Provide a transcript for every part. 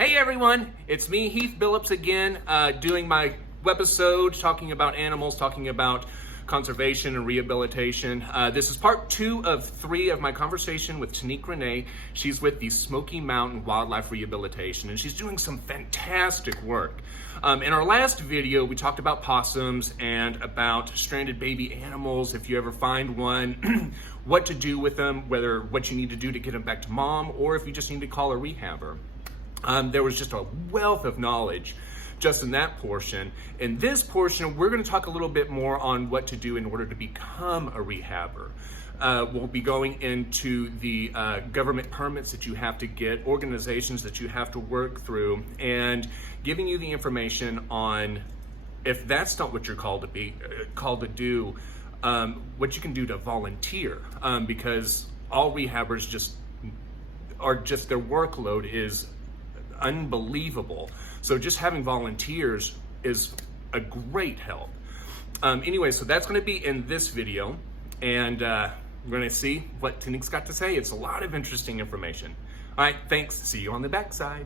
Hey everyone, it's me, Heath Billups again, doing my webisode talking about animals, talking about conservation and rehabilitation. This is part 2 of 3 of my conversation with Tonique Renee. She's with the Smoky Mountain Wildlife Rehabilitation, and she's doing some fantastic work. In our last video, we talked about possums and about stranded baby animals. If you ever find one, what to do with them, what you need to do to get them back to mom, or if you just need to call a rehabber. There was just a wealth of knowledge just in that portion. In this portion, we're going to talk a little bit more on what to do in order to become a rehabber. We'll be going into the government permits that you have to get, organizations that you have to work through, and giving you the information on, if that's not what you're called to do, what you can do to volunteer, because all rehabbers their workload is unbelievable. So just having volunteers is a great help. Anyway, so that's going to be in this video, and we're going to see what Tonique's got to say. It's a lot of interesting information. All right, thanks. See you on the backside.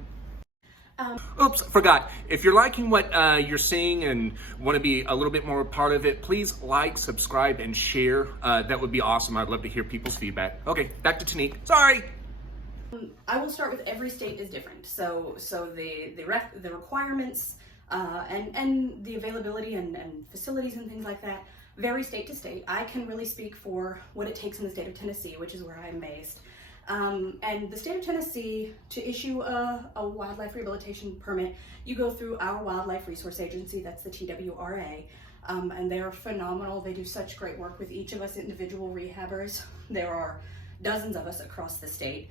Oops, forgot. If you're liking what you're seeing and want to be a little bit more a part of it, please like, subscribe, and share. That would be awesome. I'd love to hear people's feedback. Okay, back to Tonique. Sorry. I will start with every state is different. So the requirements and the availability and facilities and things like that vary state to state. I can really speak for what it takes in the state of Tennessee, which is where I'm based. And the state of Tennessee, to issue a wildlife rehabilitation permit, you go through our Wildlife Resource Agency, that's the TWRA, and they are phenomenal. They do such great work with each of us individual rehabbers. There are dozens of us across the state.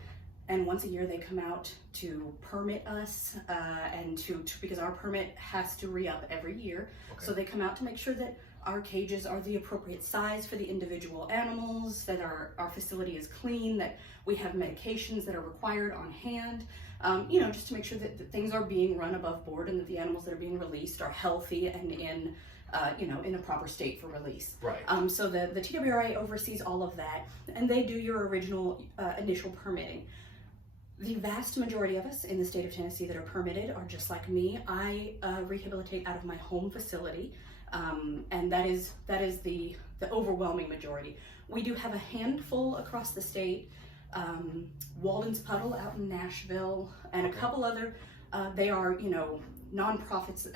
And once a year they come out to permit us, and because our permit has to re-up every year. Okay. So they come out to make sure that our cages are the appropriate size for the individual animals, that our facility is clean, that we have medications that are required on hand, just to make sure that things are being run above board and that the animals that are being released are healthy and in a proper state for release. Right. So the TWRA oversees all of that, and they do your original initial permitting. The vast majority of us in the state of Tennessee that are permitted are just like me. I rehabilitate out of my home facility, and that is the overwhelming majority. We do have a handful across the state, Walden's Puddle out in Nashville, and a couple other, they are, nonprofits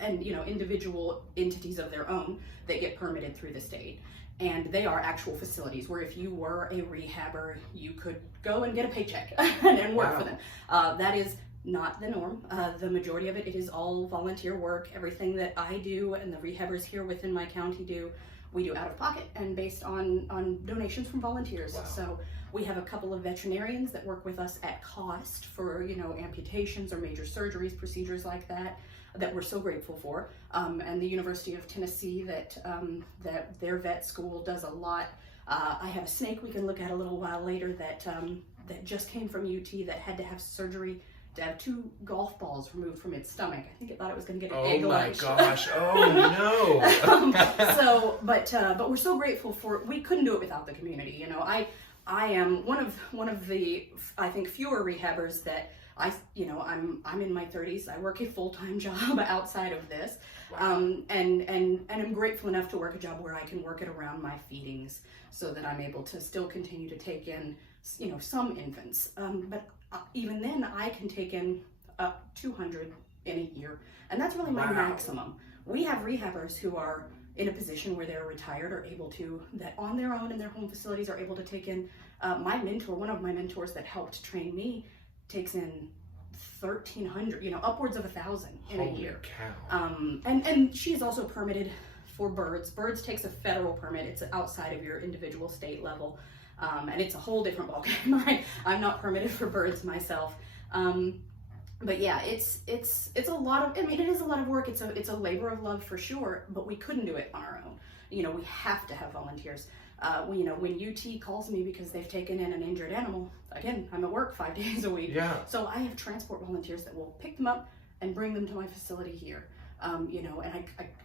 and individual entities of their own that get permitted through the state. And they are actual facilities where if you were a rehabber, you could go and get a paycheck and work for them. That is not the norm. The majority of it is all volunteer work. Everything that I do and the rehabbers here within my county do, we do out of pocket and based on donations from volunteers. Wow. So we have a couple of veterinarians that work with us at cost for, amputations or major surgeries, procedures like that we're so grateful for. And the University of Tennessee that their vet school does a lot. I have a snake we can look at a little while later that just came from UT that had to have surgery to have 2 golf balls removed from its stomach. I think it thought it was going to get an egg lunch. Oh my gosh! Oh no! But we're so grateful for. We couldn't do it without the community. I am one of the I think fewer rehabbers that I'm in my 30s. I work a full-time job outside of this. Wow. And I'm grateful enough to work a job where I can work it around my feedings so that I'm able to still continue to take in, some infants. But even then I can take in 200 in a year. And that's really my maximum. We have rehabbers who are in a position where they're retired or able to, that on their own in their home facilities are able to take in, one of my mentors that helped train me takes in 1,300, upwards of 1,000 in a year. Cow. And she is also permitted for birds. Birds takes a federal permit. It's outside of your individual state level, and it's a whole different ballgame. I'm not permitted for birds myself. But yeah, it's a lot of. It is a lot of work. It's a labor of love for sure. But we couldn't do it on our own. We have to have volunteers. When UT calls me because they've taken in an injured animal, again, I'm at work 5 days a week. Yeah. So I have transport volunteers that will pick them up and bring them to my facility here. And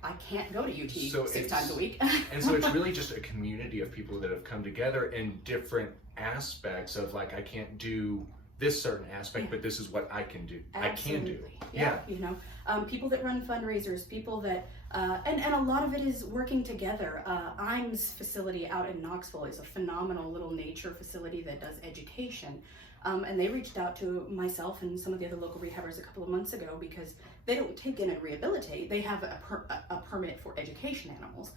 I can't go to UT 6 times a week. And so it's really just a community of people that have come together in different aspects of, like, I can't do this certain aspect, but this is what I can do. Absolutely. I can do. Yeah. You know, people that run fundraisers, people that, and a lot of it is working together. IME's facility out in Knoxville is a phenomenal little nature facility that does education. And they reached out to myself and some of the other local rehabbers a couple of months ago because they don't take in and rehabilitate. They have a permit for education animals.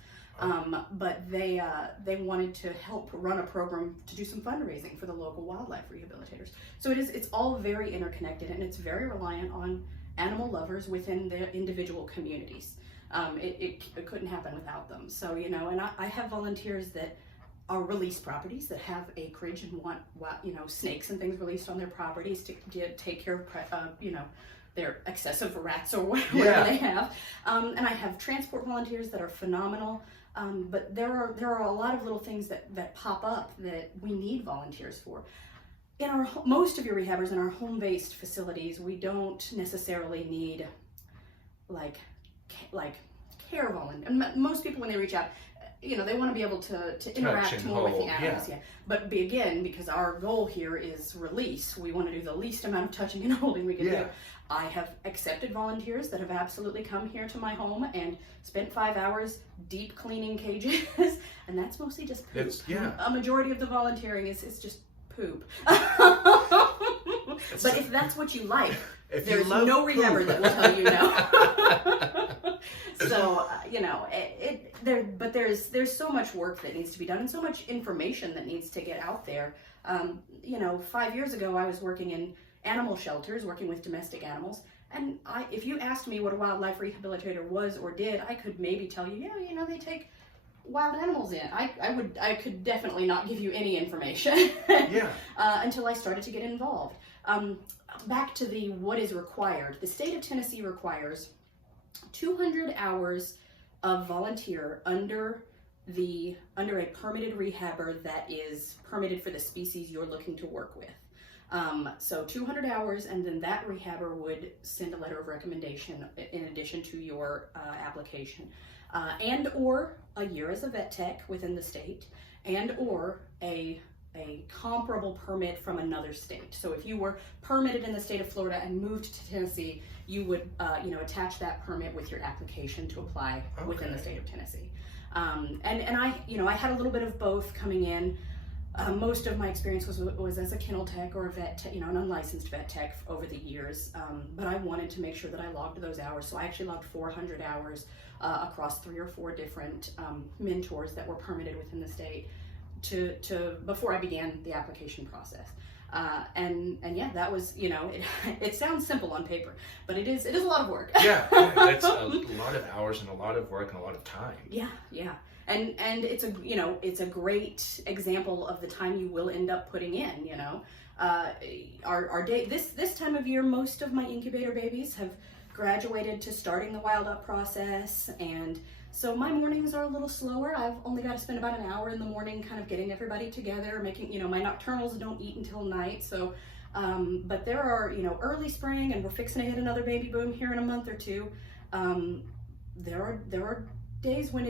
But they wanted to help run a program to do some fundraising for the local wildlife rehabilitators. So it's all very interconnected, and it's very reliant on animal lovers within the individual communities. It couldn't happen without them. So, you know, and I have volunteers that are released properties that have acreage and want, you know, snakes and things released on their properties to take care of, you know, their excessive rats or whatever they have. And I have transport volunteers that are phenomenal. But there are a lot of little things that pop up that we need volunteers for. In most of your rehabbers in our home-based facilities, we don't necessarily need like care volunteers. And most people, when they reach out, you know, they want to be able to interact more with the animals. Yeah. But because our goal here is release, we want to do the least amount of touching and holding we can do. I have accepted volunteers that have absolutely come here to my home and spent 5 hours deep cleaning cages, and that's mostly just poop. A majority of the volunteering is just poop. But if that's what you like, there's no rehabber that will tell you no. So you know, but there's so much work that needs to be done and so much information that needs to get out there. You know, 5 years ago I was working in animal shelters, working with domestic animals, and if you asked me what a wildlife rehabilitator was or did, I could maybe tell you, yeah, you know, they take wild animals in. I could definitely not give you any information until I started to get involved. Back to what is required. The state of Tennessee requires 200 hours of volunteer under a permitted rehabber that is permitted for the species you're looking to work with. So 200 hours, and then that rehabber would send a letter of recommendation in addition to your application, and or a year as a vet tech within the state, and or a comparable permit from another state. So if you were permitted in the state of Florida and moved to Tennessee, you would attach that permit with your application to apply within the state of Tennessee. And I had a little bit of both coming in. Most of my experience was as a kennel tech or a vet tech, an unlicensed vet tech over the years. But I wanted to make sure that I logged those hours. So I actually logged 400 hours across 3 or 4 different mentors that were permitted within the state before I began the application process. And that was, it sounds simple on paper, but it is a lot of work. Yeah, that's a lot of hours and a lot of work and a lot of time. Yeah. And it's a great example of the time you will end up putting in, our day, this time of year, most of my incubator babies have graduated to starting the wild up process. And so my mornings are a little slower. I've only got to spend about an hour in the morning kind of getting everybody together, making, my nocturnals don't eat until night. So, but there are, early spring, and we're fixing to hit another baby boom here in a month or two. There are days when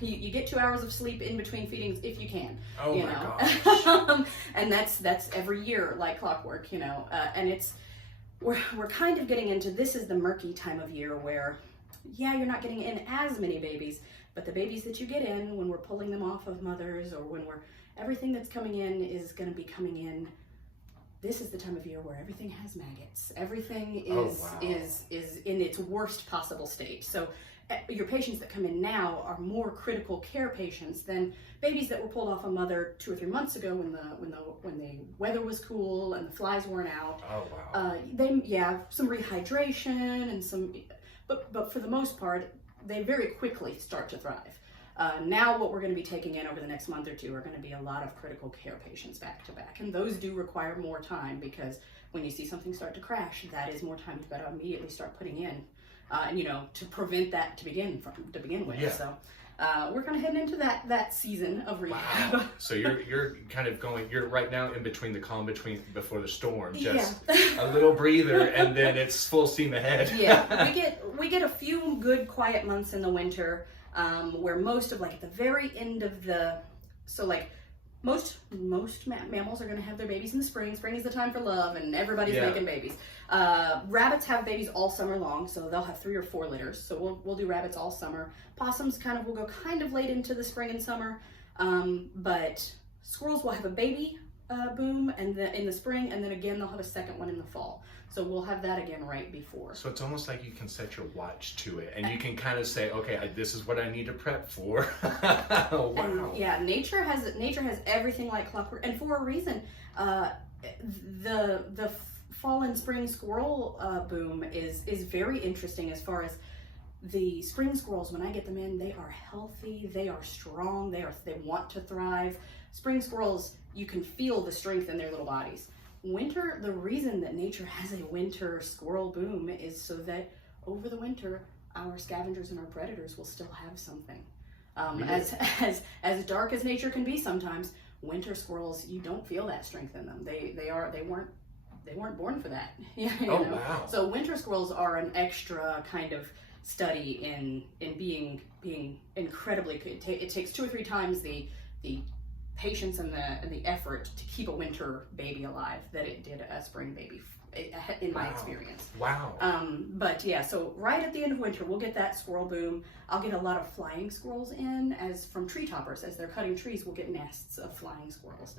you get 2 hours of sleep in between feedings if you can. Oh my gosh. And that's every year like clockwork, and we're kind of getting into, this is the murky time of year where, you're not getting in as many babies, but the babies that you get in, when we're pulling them off of mothers, or when everything that's coming in is going to be coming in, this is the time of year where everything has maggots. Everything is in its worst possible state. So your patients that come in now are more critical care patients than babies that were pulled off a mother 2 or 3 months ago when the weather was cool and the flies weren't out. Oh wow. They some rehydration and some, but for the most part, they very quickly start to thrive. Now what we're going to be taking in over the next month or two are going to be a lot of critical care patients back to back, and those do require more time, because when you see something start to crash, that is more time you've got to immediately start putting in. To prevent that to begin with. Yeah. So we're kind of heading into that season of rehab. Wow. So you're kind of you're right now in between the calm before the storm, just a little breather, and then it's full steam ahead. Yeah, we get a few good quiet months in the winter, where most of at the very end of most mammals are going to have their babies in the spring. Spring is the time for love, and everybody's Yeah. making babies. Rabbits have babies all summer long, so they'll have 3 or 4 litters. So we'll do rabbits all summer. Possums will go kind of late into the spring and summer, but squirrels will have a baby boom in the spring, and then again they'll have a second one in the fall. So we'll have that again right before. So it's almost like you can set your watch to it, and you can kind of say, okay, this is what I need to prep for. Wow. And yeah, nature has everything like clockwork, and for a reason. The fall and spring squirrel boom is very interesting as far as the spring squirrels. When I get them in, they are healthy, they are strong, they want to thrive. Spring squirrels, you can feel the strength in their little bodies. Winter, the reason that nature has a winter squirrel boom is so that over the winter, our scavengers and our predators will still have something. As dark as nature can be sometimes, winter squirrels, you don't feel that strength in them. They weren't born for that. You know? Wow. So winter squirrels are an extra kind of study in being incredibly. It takes 2 or 3 times the patience and the effort to keep a winter baby alive that it did a spring baby, in my experience. Wow. But yeah, so right at the end of winter, we'll get that squirrel boom. I'll get a lot of flying squirrels in from tree toppers. As they're cutting trees, we'll get nests of flying squirrels,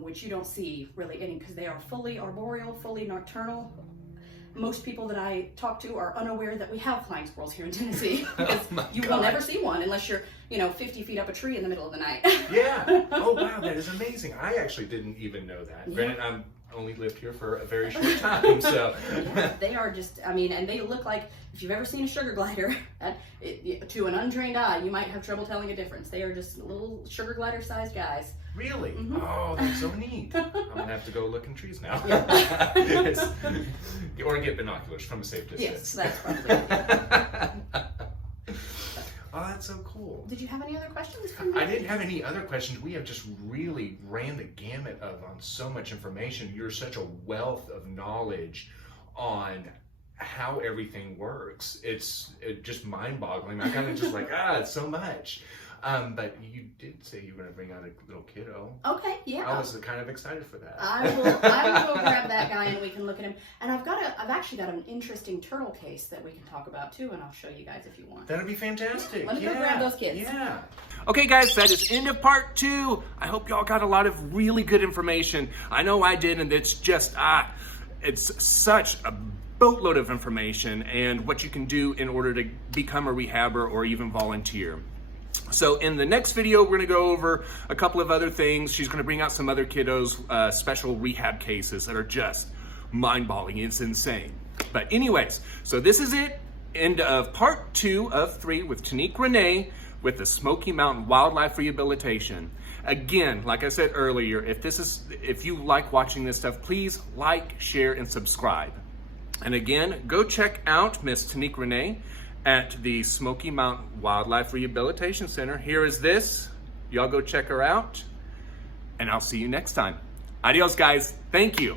which you don't see really any because they are fully arboreal, fully nocturnal. Most people that I talk to are unaware that we have flying squirrels here in Tennessee because you will never see one unless you're 50 feet up a tree in the middle of the night. Yeah. Oh wow, that is amazing. I actually didn't even know that. Yeah. Granted, I'm only lived here for a very short time, so they are just, and they look like, if you've ever seen a sugar glider, to an untrained eye, you might have trouble telling a difference. They are just little sugar glider sized guys. Really? Mm-hmm. Oh, that's so neat. I'm gonna have to go look in trees now. Or get binoculars from a safe distance. Yes, that's probably it. Oh, that's so cool. Did you have any other questions for me? I didn't have any other questions. We have just really ran the gamut on so much information. You're such a wealth of knowledge on how everything works. It's just mind-boggling. I kind of just it's so much. But you did say you were going to bring out a little kiddo. Okay, yeah. I was kind of excited for that. I will go grab that guy and we can look at him. And I've actually got an interesting turtle case that we can talk about too, and I'll show you guys if you want. That'd be fantastic. Let me go grab those kids. Yeah. Okay guys, that is end of part 2. I hope y'all got a lot of really good information. I know I did, and it's just, it's such a boatload of information and what you can do in order to become a rehabber or even volunteer. So in the next video, we're gonna go over a couple of other things. She's gonna bring out some other kiddos, special rehab cases that are just mind-boggling. It's insane. But anyways, so this is it. End of part 2 of 3 with Tonique Renee with the Smoky Mountain Wildlife Rehabilitation. Again, like I said earlier, if you like watching this stuff, please like, share, and subscribe. And again, go check out Miss Tonique Renee at the Smoky Mountain Wildlife Rehabilitation Center. Here is this. Y'all go check her out, and I'll see you next time. Adios, guys. Thank you.